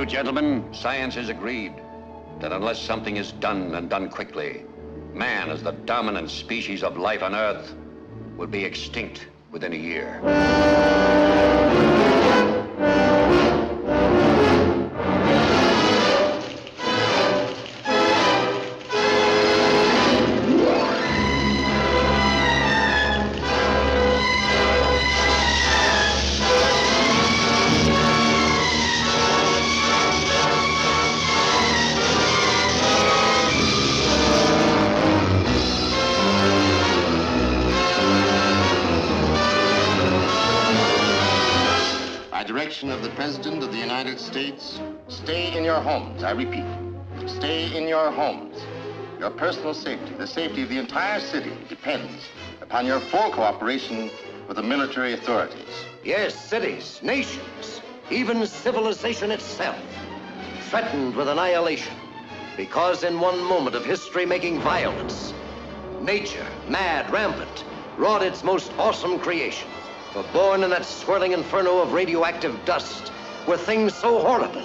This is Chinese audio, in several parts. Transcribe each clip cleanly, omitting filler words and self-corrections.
you, gentlemen, science has agreed that unless something is done and done quickly, man, as the dominant species of life on Earth, will be extinct within a year. Of the President of the United States, stay in your homes. I repeat, stay in your homes. Your personal safety, the safety of the entire city, depends upon your full cooperation with the military authorities. Yes, cities, nations, even civilization itself, threatened with annihilation, because in one moment of history-making violence, nature, mad, rampant, wrought its most awesome creation. For born in that swirling inferno of radioactive dust were things so horrible,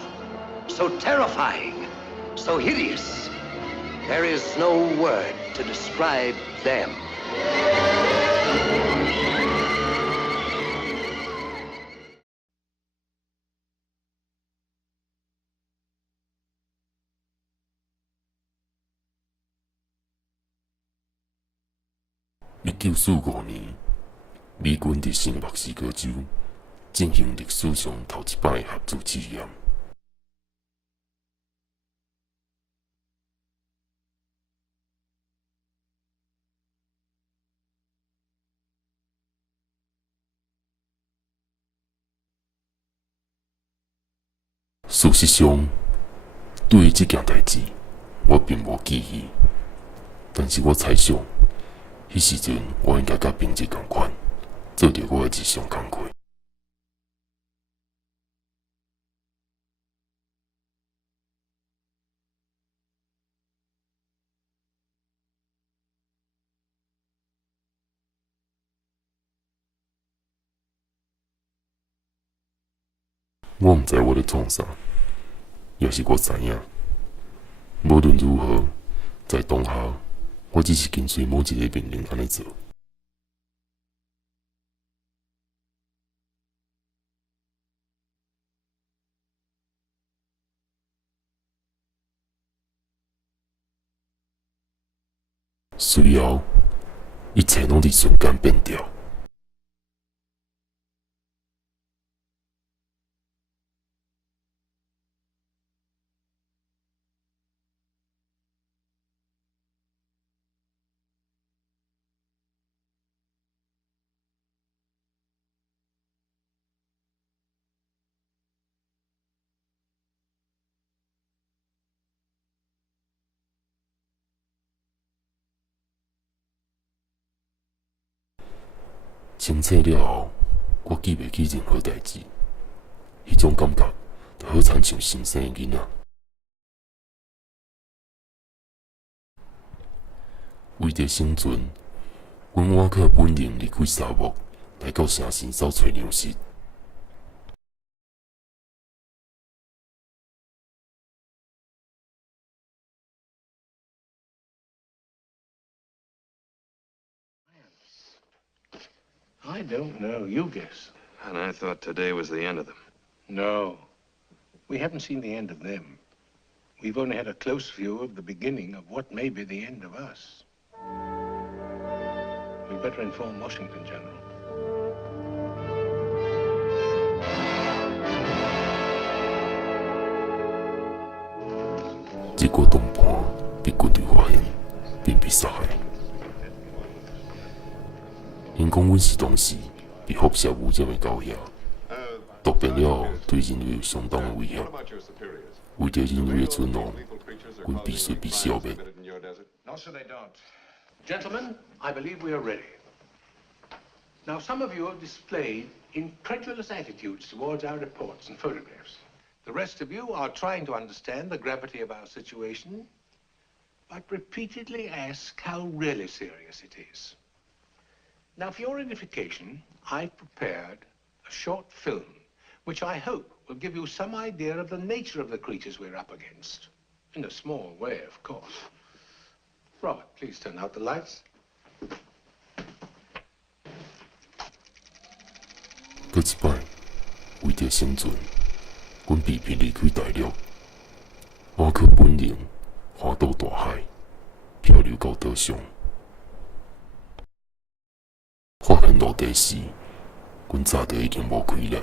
so terrifying, so hideous. There is no word to describe them.1945年，美军伫圣墨西哥州进行历史上头一摆的核子试验。事实上，对于这件代志，我并无记忆，但是我猜想，迄时阵我应该甲平日同款，做着我的日常工课。我毋知我咧创啥，也是我知影。无论如何，在当下，我只是跟随某一个命令安尼做。随后，一切拢伫瞬间变掉。清醒了后，我记袂起任何代志，迄种感觉就好亲像新生的囡仔。为着生存，阮晚靠本能离开沙漠，来到城市找找粮食。I don't know. You guess. And I thought today was the end of them. No. We haven't seen the end of them. We've only had a close view of the beginning of what may be the end of us. We'd better inform Washington, General.这个动盘被军队发现，并被杀害。因讲阮是当时被辐射污染的狗遐，突变了后对人类有相当的威胁。为着人类的存亡，阮必须被消灭。No, sir, they don't. Gentlemen, I believe we are ready. Now, some of you have displayed incredulous attitudes towards our reports and photographs. The rest of you are trying to understand the gravity of our situation, but repeatedly ask how really serious it is. Now, for your edification, I've prepared a short film which I hope will give you some idea of the nature of the creatures we're up against. In a small way, of course. Robert, please turn out the lights. 过一摆，为着生存，阮被迫离开大陆。我靠本能滑到大海，漂流到岛上。发现陆地时，阮早就已经无气力，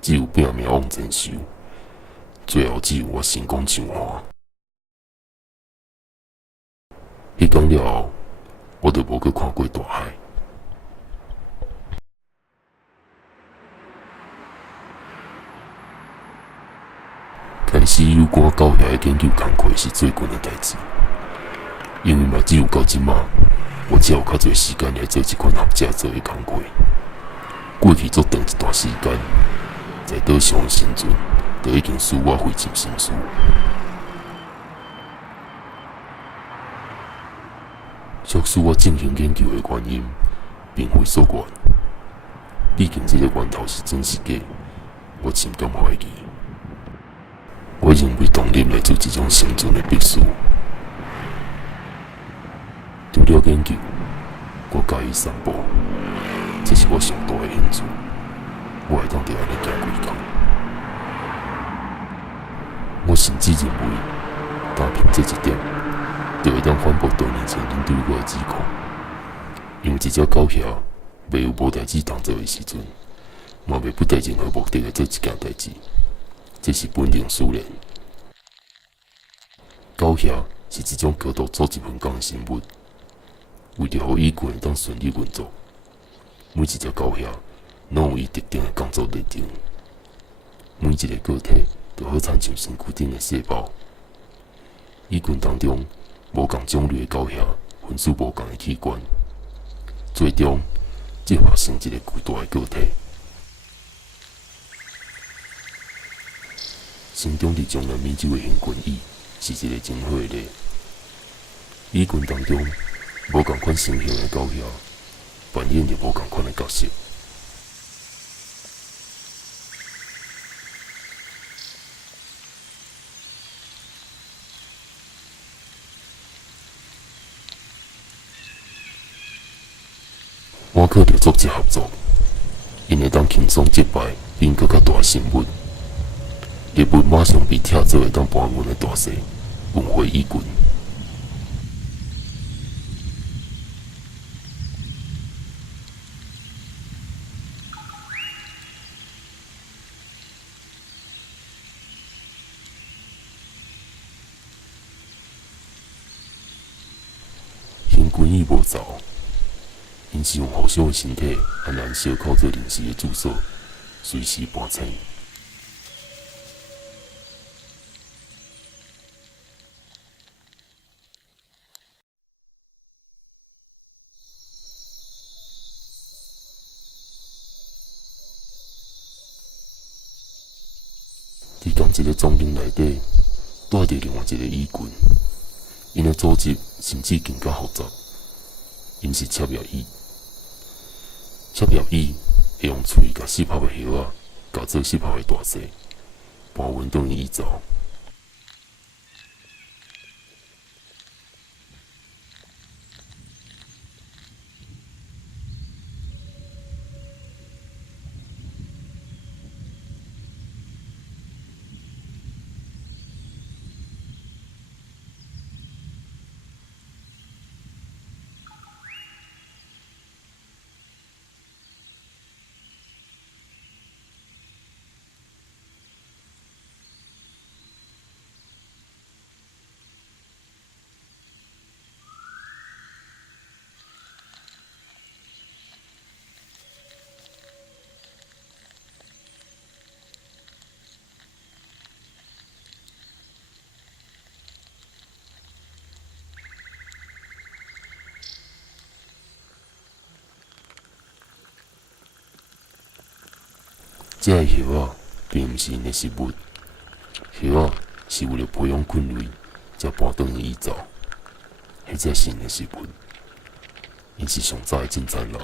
只有拼命往前游。最后只有我成功上岸。迄天了后，我就无去看过大海。开始有关狗遐的研究工课是最近的代志，因为嘛只有到即马，我才有较侪时间来做这款学者做的工课。过去足长一段时间，在岛上的生存，就已经使我费尽心思。促使我进行研究的原因，并非所愿。毕竟这个源头是真是假，我深感怀疑。我认为动力来做这种生存的必须。除了研究，我介意散步，这是我上大的兴趣。我会当着安尼行几工。我甚至认为，单凭这一点，就会当反驳多年前恁对我的指控。因为一只狗遐，袂有无代志通做的时阵，嘛袂不带任何目的的做一件代志。这是本能使然。狗遐是一种高度组织分工的生物，为着让伊群会当顺利运作，每一只狗遐拢有伊特定的工作内容。每一个个体就好亲像身躯顶的细胞，伊群当中无共种类的狗遐分属无共的器官，最终结合成一个巨大的个体。心中伫中南美洲的行军蚁是一个真好的例。蚁群当中无共款成型的狗遐，扮演着无共款的角色。我靠着组织合作，因会当轻松击败并搁较大生物。猎物马上被拆做会当搬运的大细，运回蚁群。行军蚁无走，因是用互相的身体和燃烧靠做临时的住所，随时搬迁。伫同一个丛林内底，带着另外一个蚁群，因的组织甚至更加复杂。因是切叶蚁，切叶蚁会用喙甲细胞的叶仔咬做细胞的大细，搬运转去蚁巢。这个叶仔并不是因的食物，叶仔是为了培养菌类，才搬转去蚁巢。迄才是因的食物，因是上早的进餐人。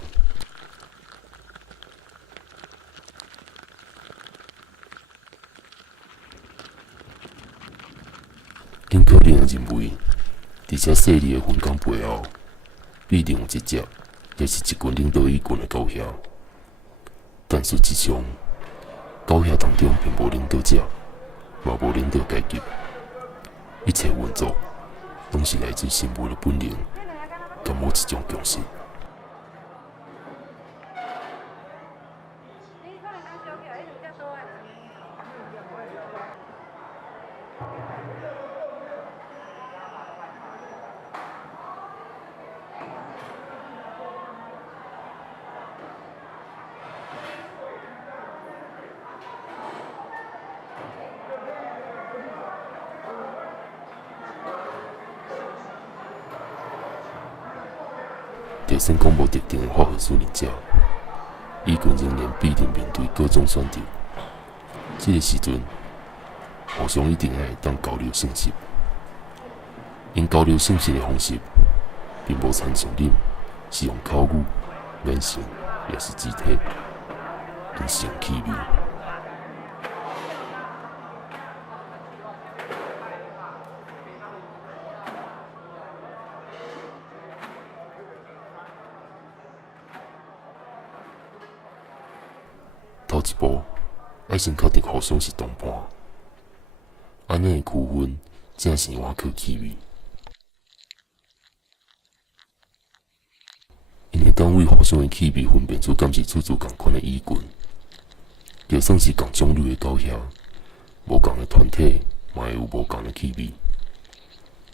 为，伫遮细腻的分工背后，必定有一只，也是一群领导伊群的狗遐。但实际上，狗遐当中并无领导者，嘛无领导阶级，一切运作拢是来自生物的本能，甲某一种共识。就算讲无特定的化学输入者，伊群仍然必定面对各种选择。这个时阵，互相一定会当交流信息。因交流信息的方式，并无参像恁是用口语、眼神，也是肢体，因是用气味。头一步，要先确定互相是同伴，安尼的区分正是换靠气味。因会当为互相的气味分辨出敢是处处共款的依群，就算是共种类的狗遐，无共的团体嘛会有无共的气味。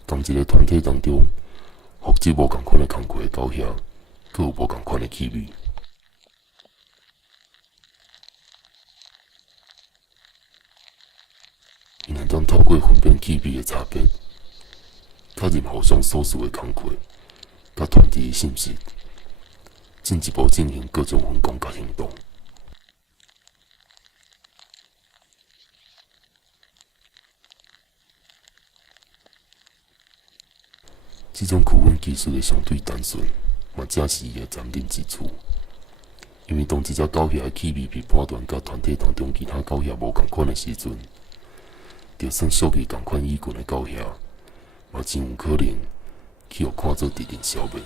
同一个团体当中，复制无共款的工课的狗遐，佫有无共款的气味。因会当透过分辨气味的差别，确认互相所属的工课，甲团体的信息，进一步进行各种分工甲行动。这种区分技术的相对单纯，嘛正是伊的残忍之处。因为当一只狗遐的气味被判断甲团体当中其他狗遐无共款的时阵，就算属于同款意群的狗遐，嘛真有可能去互看作敌人消灭。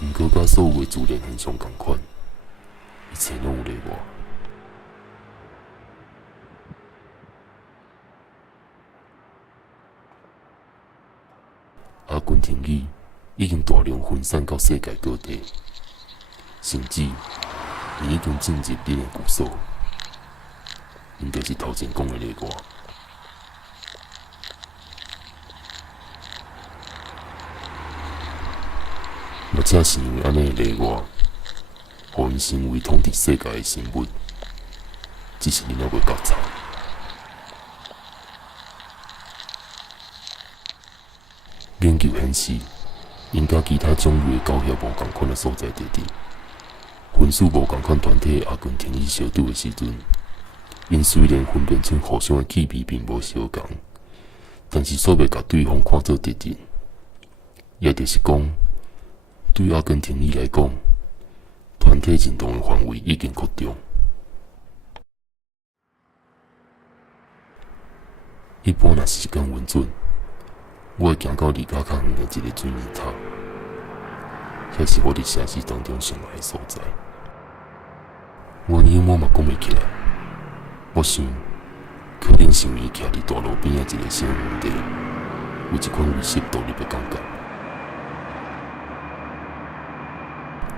毋过，甲所有的自然现象同款，一切拢有例外。阿根廷语已经大量分散到世界各地，甚至已经进入恁的故所，因就是头前讲的例外。嘛正是因为安尼的例外，互因成为统治世界的生物，只是恁还袂觉察。研究显示，因甲其他种类的狗遐无共款的所在地点，分属无共款团体的阿根廷语相拄的时阵，因虽然分辨出互相的气味并无相共，但是煞袂甲对方看作敌人，也就是讲。对阿根廷语来讲，团体认同的范围已经扩张。一般若时间允准，我会行到离家较远的一个水泥塔，遐是我伫城市当中上来的所在。我年我嘛讲袂起来，我想，可能是伊徛伫大路边仔一个小园地，有一款微湿独立的感觉。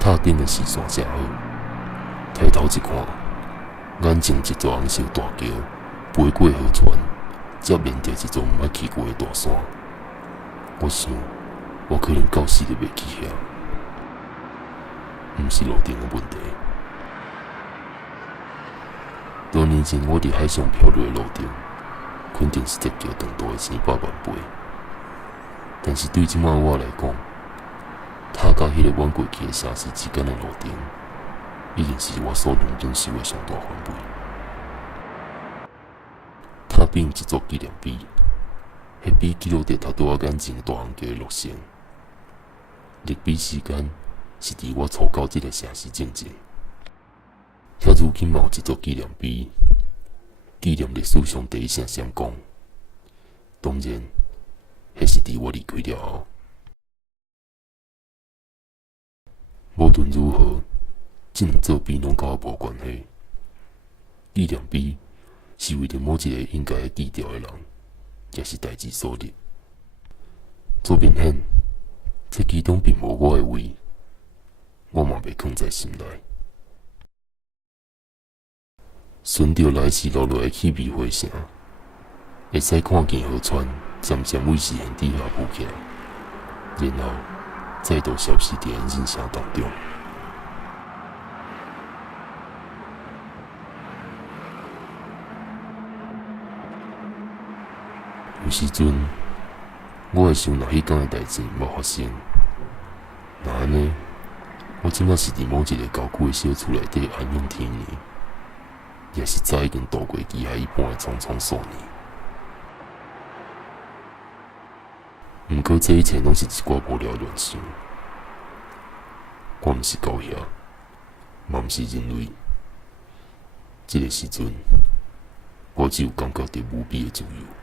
塔顶的视线正好，抬头一看，眼前一座红色大桥飞过河川，接连着一座毋捌去过的大山。我想，我可能到死都袂去遐，毋是路顶的问题。多年前我伫海上漂流的路顶，肯定是一条长大的千百万倍。但是对即摆我来讲，塔甲迄个阮过去的城市之间的路程，已经是我所认真受的上大范围。塔边有一座纪念碑，迄碑记录着头拄仔眼前大汉街的路线。立碑时间是伫我初到这个城市之前。遐如今嘛有一座纪念碑，纪念历史上第一声闪光。当然，迄是伫我离开了后。无论如何，这两座碑拢甲我无关系。纪念碑是为着某一个应该记住的人，也是代志所立。做明显，这其中并无我的位，我嘛袂放在心内。顺着来时落落的气味回声，会使看见河川渐渐为视线底下浮起来，然后再度消失在人声当中。有时阵，我会想，若迄天的代志无发生，那安尼，我即摆是伫某一个高旧的小厝内底安养天年，也是早已经度过机械一般的匆匆数年。毋过这一切拢是一寡无聊乱想。我毋是狗侠，嘛毋是人类。这个时阵，我只有感觉到无比的自由。